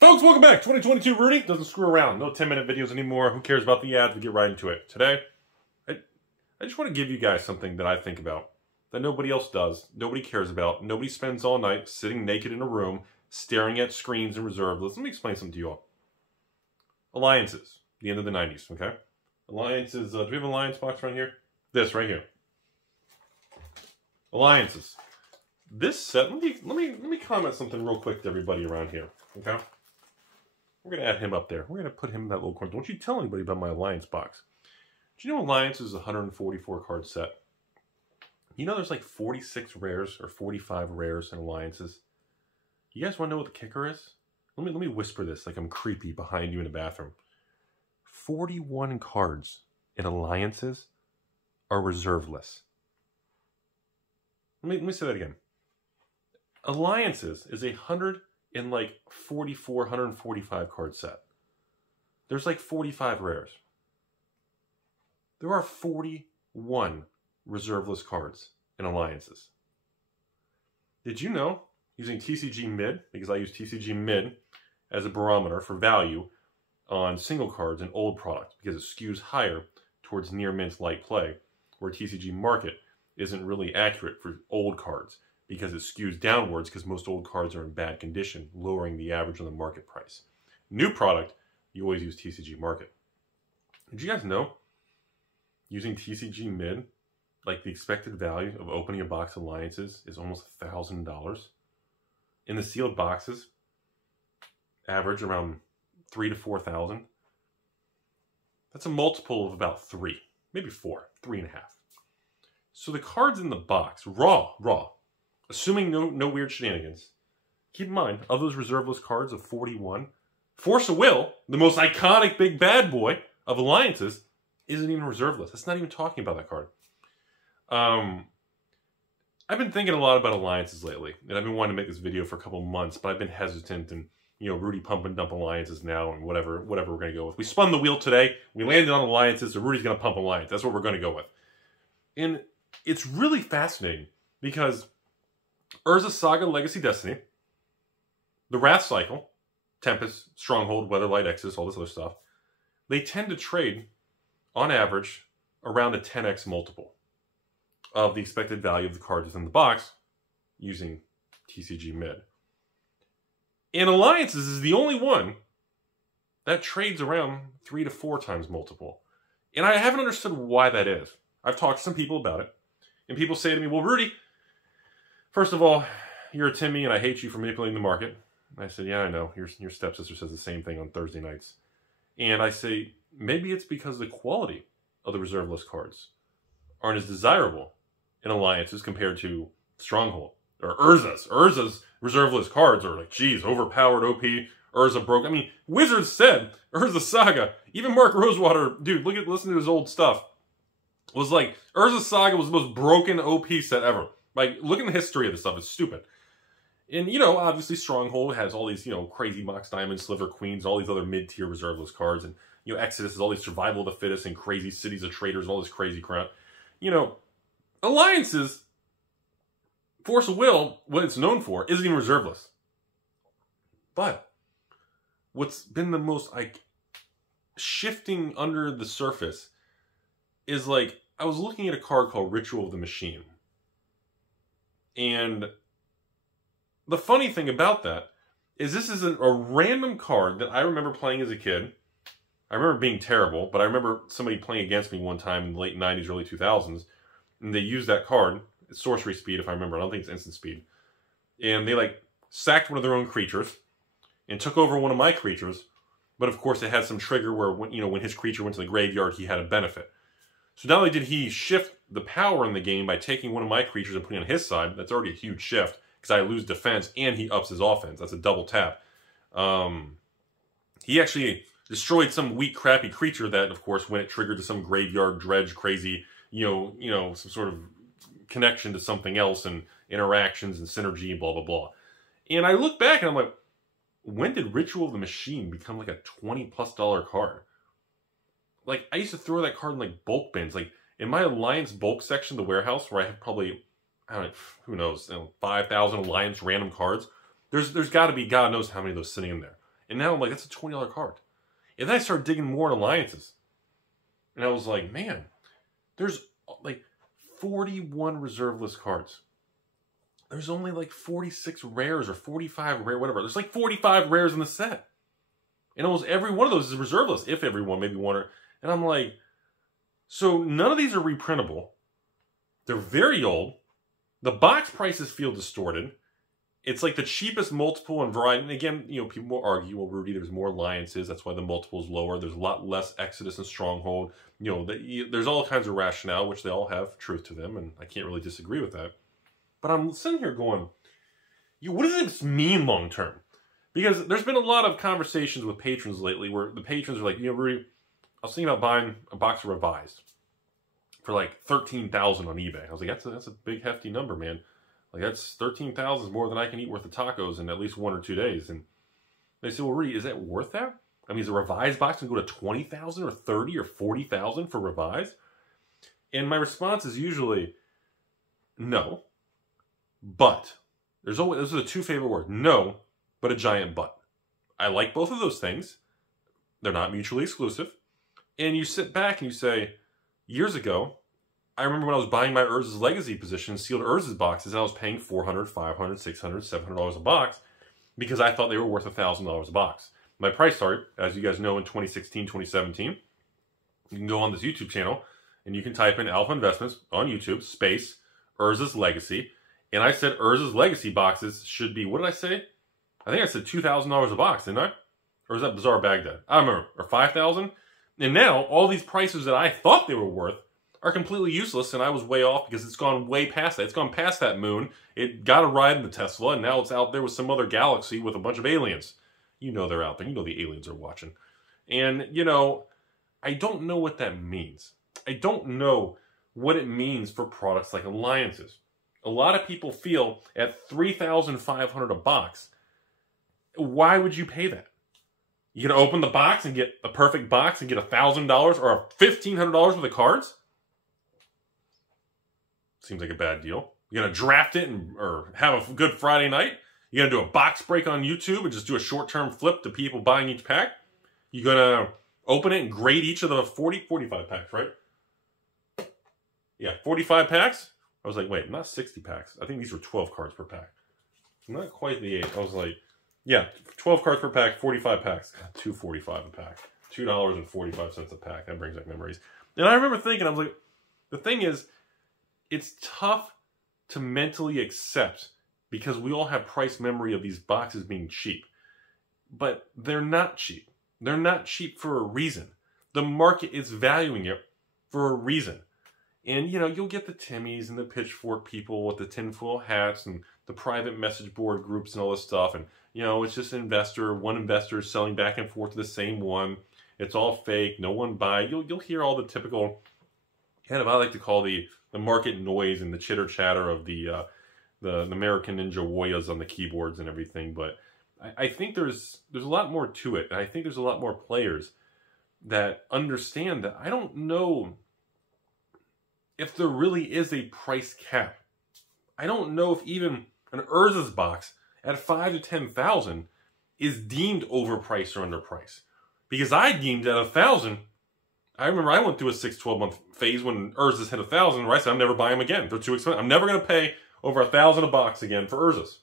Folks, welcome back. 2022 Rudy doesn't screw around. No 10-minute videos anymore. Who cares about the ads? We get right into it. Today, I just want to give you guys something that I think about that nobody else does, nobody cares about, nobody spends all night sitting naked in a room staring at screens and reserve lists. Let me explain something to you all. Alliances, the end of the 90s, okay? Alliances, do we have an alliance box right here? This right here. Alliances. This set, let me comment something real quick to everybody around here, okay? We're going to add him up there. We're going to put him in that little corner. Don't you tell anybody about my alliance box. Do you know Alliance is a 144 card set? You know there's like 46 rares or 45 rares in Alliances? You guys want to know what the kicker is? Let me whisper this like I'm creepy behind you in the bathroom. 41 cards in Alliances are reserveless. Let me say that again. Alliances is a 145 card set. There's like 45 rares. There are 41 reserveless cards in Alliances. Did you know, using TCG Mid, because I use TCG Mid as a barometer for value on single cards and old product, because it skews higher towards near mint light play, where TCG Market isn't really accurate for old cards, because it skews downwards because most old cards are in bad condition, lowering the average on the market price. New product, you always use TCG Market. Did you guys know, using TCG Mid, like the expected value of opening a box of Alliances is almost $1,000? In the sealed boxes, average around 3,000 to 4,000. That's a multiple of about 3, maybe 4, 3.5. So the cards in the box, raw, assuming no weird shenanigans, keep in mind, of those reserveless cards of 41, Force of Will, the most iconic big bad boy of Alliances, isn't even reserveless. It's not even talking about that card. I've been thinking a lot about Alliances lately, and I've been wanting to make this video for a couple months, but I've been hesitant, and you know, Rudy pump and dump Alliances now, and whatever we're going to go with. We spun the wheel today, we landed on Alliances, so Rudy's going to pump Alliance. That's what we're going to go with. And it's really fascinating, because Urza Saga Legacy Destiny, the Wrath Cycle, Tempest, Stronghold, Weatherlight, Exodus, all this other stuff, they tend to trade, on average, around a 10x multiple of the expected value of the cards within the box using TCG Mid. And Alliances is the only one that trades around 3 to 4 times multiple. And I haven't understood why that is. I've talked to some people about it, and people say to me, well, Rudy, first of all, you're a Timmy and I hate you for manipulating the market. And I said, yeah, I know. Your stepsister says the same thing on Thursday nights. And I say, maybe it's because the quality of the reserveless cards aren't as desirable in Alliances compared to Stronghold or Urza's. Urza's reserveless cards are like, geez, overpowered OP, Urza broke. I mean, Wizards said, Urza Saga, even Mark Rosewater, dude, listen to his old stuff, was like, Urza Saga was the most broken OP set ever. Like, look at the history of this stuff. It's stupid. And, you know, obviously Stronghold has all these, you know, crazy Mox Diamond, Sliver Queens, all these other mid-tier reserveless cards. And, you know, Exodus is all these Survival of the Fittest and crazy Cities of Traders and all this crazy crap. You know, Alliances, Force of Will, what it's known for, isn't even reserveless. But what's been the most, like, shifting under the surface is, like, I was looking at a card called Ritual of the Machine. And the funny thing about that is this is a random card that I remember playing as a kid. I remember being terrible, but I remember somebody playing against me one time in the late 90s, early 2000s, and they used that card. It's sorcery speed, if I remember. I don't think it's instant speed. And they, like, sacked one of their own creatures and took over one of my creatures. But, of course, it had some trigger where, when his creature went to the graveyard, he had a benefit. So not only did he shift the power in the game by taking one of my creatures and putting it on his side, that's already a huge shift, because I lose defense, and he ups his offense. That's a double tap. He actually destroyed some weak, crappy creature that, of course, when it triggered to some graveyard dredge, crazy, some sort of connection to something else, and interactions, and synergy, and blah, blah, blah. And I look back, and I'm like, when did Ritual of the Machine become like a $20+ card? Like, I used to throw that card in, like, bulk bins. Like, in my Alliance bulk section, the warehouse, where I have probably, I don't know, who knows, 5,000 Alliance random cards, there's got to be God knows how many of those sitting in there. And now I'm like, that's a $20 card. And then I started digging more in alliances. And I was like, man, there's like 41 reserve list cards. There's only like 46 rares or 45 rare, whatever. There's like 45 rares in the set. And almost every one of those is reserve list, if every one, maybe one. And I'm like, so none of these are reprintable. They're very old. The box prices feel distorted. It's like the cheapest multiple in variety. And again, you know, people will argue, well, Rudy, there's more alliances. That's why the multiple is lower. There's a lot less Exodus and Stronghold. You know, there's all kinds of rationale, which they all have truth to them. And I can't really disagree with that. But I'm sitting here going, what does this mean long term? Because there's been a lot of conversations with patrons lately where the patrons are like, you know, Rudy, I was thinking about buying a box of Revised for like $13,000 on eBay. I was like, that's a big hefty number, man. Like that's $13,000 is more than I can eat worth of tacos in at least 1 or 2 days. And they said, well, Rudy, is that worth that? I mean, is a Revised box going to go to $20,000 or $30,000 or $40,000 for Revised? And my response is usually no. But those are the two favorite words. No, but a giant but. I like both of those things. They're not mutually exclusive. And you sit back and you say, years ago, I remember when I was buying my Urza's Legacy position, sealed Urza's boxes, and I was paying $400, $500, $600, $700 a box because I thought they were worth $1,000 a box. My price target, as you guys know, in 2016, 2017, you can go on this YouTube channel and you can type in Alpha Investments on YouTube, space, Urza's Legacy. And I said Urza's Legacy boxes should be, what did I say? I think I said $2,000 a box, didn't I? Or was that Bazaar Baghdad? I don't remember. Or $5,000? And now, all these prices that I thought they were worth are completely useless, and I was way off because it's gone way past that. It's gone past that moon. It got a ride in the Tesla, and now it's out there with some other galaxy with a bunch of aliens. You know they're out there. You know the aliens are watching. And, you know, I don't know what that means. I don't know what it means for products like alliances. A lot of people feel at $3,500 a box, why would you pay that? You're going to open the box and get a perfect box and get $1,000 or $1,500 worth of cards? Seems like a bad deal. You're going to draft it or have a good Friday night? You're going to do a box break on YouTube and just do a short-term flip to people buying each pack? You're going to open it and grade each of the 45 packs, right? Yeah, 45 packs? I was like, wait, not 60 packs. I think these were 12 cards per pack. Not quite the 8. I was like, yeah, 12 cards per pack, 45 packs. $2.45 a pack. $2.45 a pack. That brings back memories. And I remember thinking, I was like, the thing is, it's tough to mentally accept because we all have price memory of these boxes being cheap. But they're not cheap. They're not cheap for a reason. The market is valuing it for a reason. And, you know, you'll get the Timmies and the Pitchfork people with the tinfoil hats and the private message board groups and all this stuff. And, you know, it's just one investor selling back and forth to the same one. It's all fake. No one buy. You'll hear all the typical, kind of, I like to call the market noise and the chitter chatter of the American Ninja Warriors on the keyboards and everything. But I think there's a lot more to it. And I think there's a lot more players that understand that. I don't know if there really is a price cap. I don't know if even an Urza's box at $5,000 to $10,000 is deemed overpriced or underpriced. Because I deemed at $1,000, I remember I went through a 6-12 month phase when Urza's hit $1,000 where I said I'm never buying them again. They're too expensive. I'm never going to pay over $1,000 a box again for Urza's.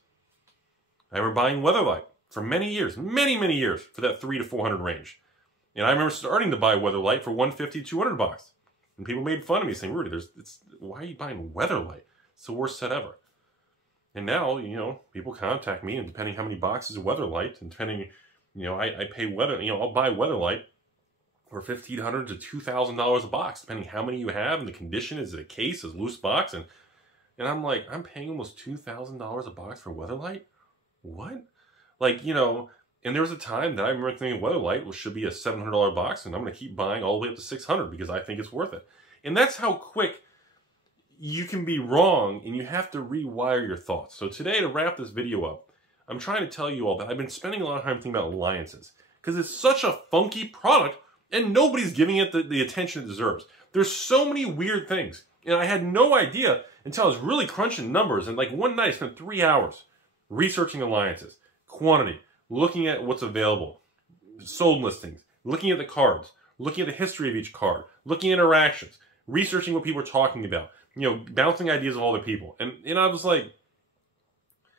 I remember buying Weatherlight for many years, many years for that $300 to $400 range. And I remember starting to buy Weatherlight for $150, $200 bucks. And people made fun of me saying, Rudy, why are you buying Weatherlight? It's the worst set ever. And now, you know, people contact me, and depending how many boxes of Weatherlight, and depending, you know, I pay I'll buy Weatherlight for $1,500 to $2,000 a box, depending how many you have, and the condition, is it a case, is it a loose box, and I'm like, I'm paying almost $2,000 a box for Weatherlight? What? Like, you know, and there was a time that I remember thinking Weatherlight should be a $700 box, and I'm going to keep buying all the way up to $600 because I think it's worth it. And that's how quick you can be wrong, and you have to rewire your thoughts. So today, to wrap this video up, I'm trying to tell you all that I've been spending a lot of time thinking about alliances because it's such a funky product, and nobody's giving it the attention it deserves. There's so many weird things, and I had no idea until I was really crunching numbers. And like one night, I spent 3 hours researching alliances, quantity, looking at what's available, sold listings, looking at the cards, looking at the history of each card, looking at interactions, researching what people are talking about, you know, bouncing ideas of other people. And I was like,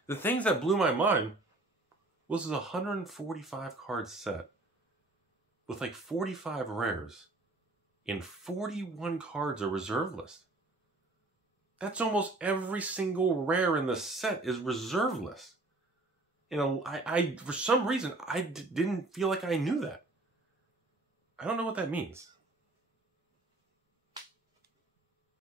the things that blew my mind was this 145 card set with like 45 rares and 41 cards are reserve list. That's almost every single rare in the set is reserve list. And I for some reason, didn't feel like I knew that. I don't know what that means.